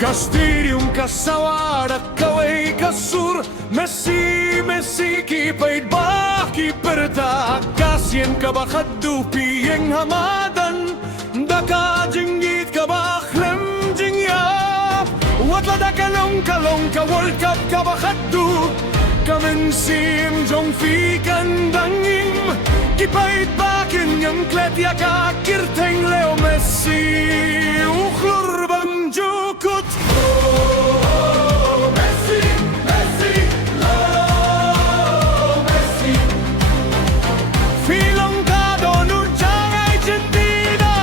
Kastirium kasawara kaway kasur Messi, Messi kipaid ba kiperta Kasien kabakadu piyeng hamadan Daka jinggit kabakhlem jingyap Watla da kalong ka World Cup kabakadu Kamensim jong fi kandangim Kipaid ba kinyang kletya ka kirteng Leo Messi Ukhlur bam jukut Messi, Messi, Leo Messi Filong ka doon jang Argentina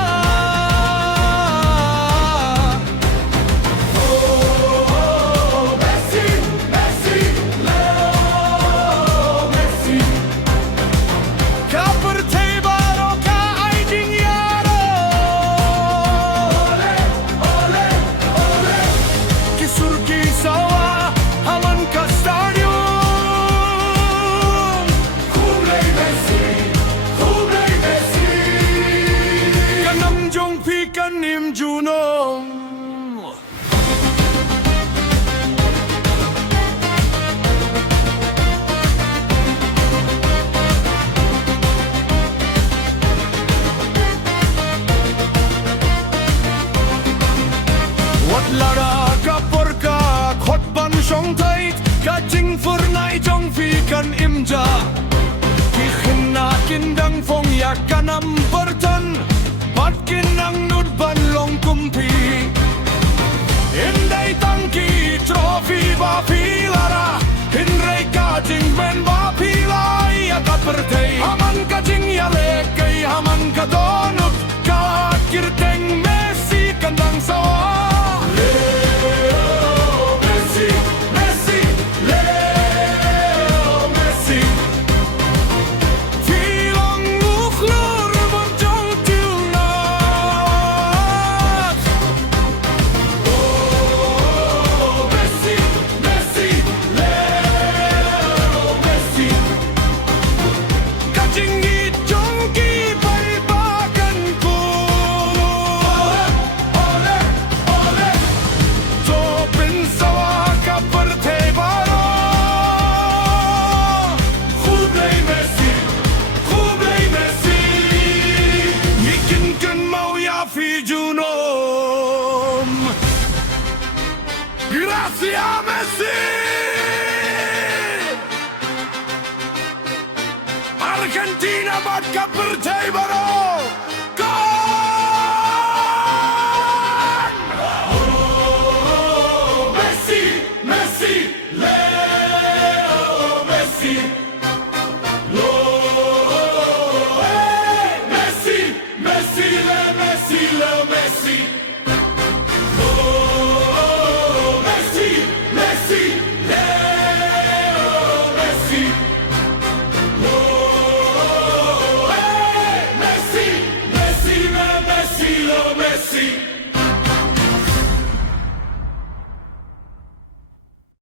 Messi, Messi, Leo Messi Kapertay baro ka ay dingyaro Ole, ole, ole Kisurki sawa haman ka stadium Hublay Messi, Hublay Messi Kanam jong pikan nim junong Lara ka porka khot ban song thai ka ching fur nai jong phi kan imja ki khinna kin dang phong ya kanam bertan pat kin nang nut ban long kumpi indai tangki trophy ba pilara in rei ka jing ben ba pilai ya ka pertei aman ka jing ya le kai aman ka donut ka kirteng Messi kandang sawa Gracias, Messi! Argentina bat Kapertay baro! Gol! Oh, Messi, Messi, Leo Messi! Oh, hey, Messi, Messi, Leo Messi, Leo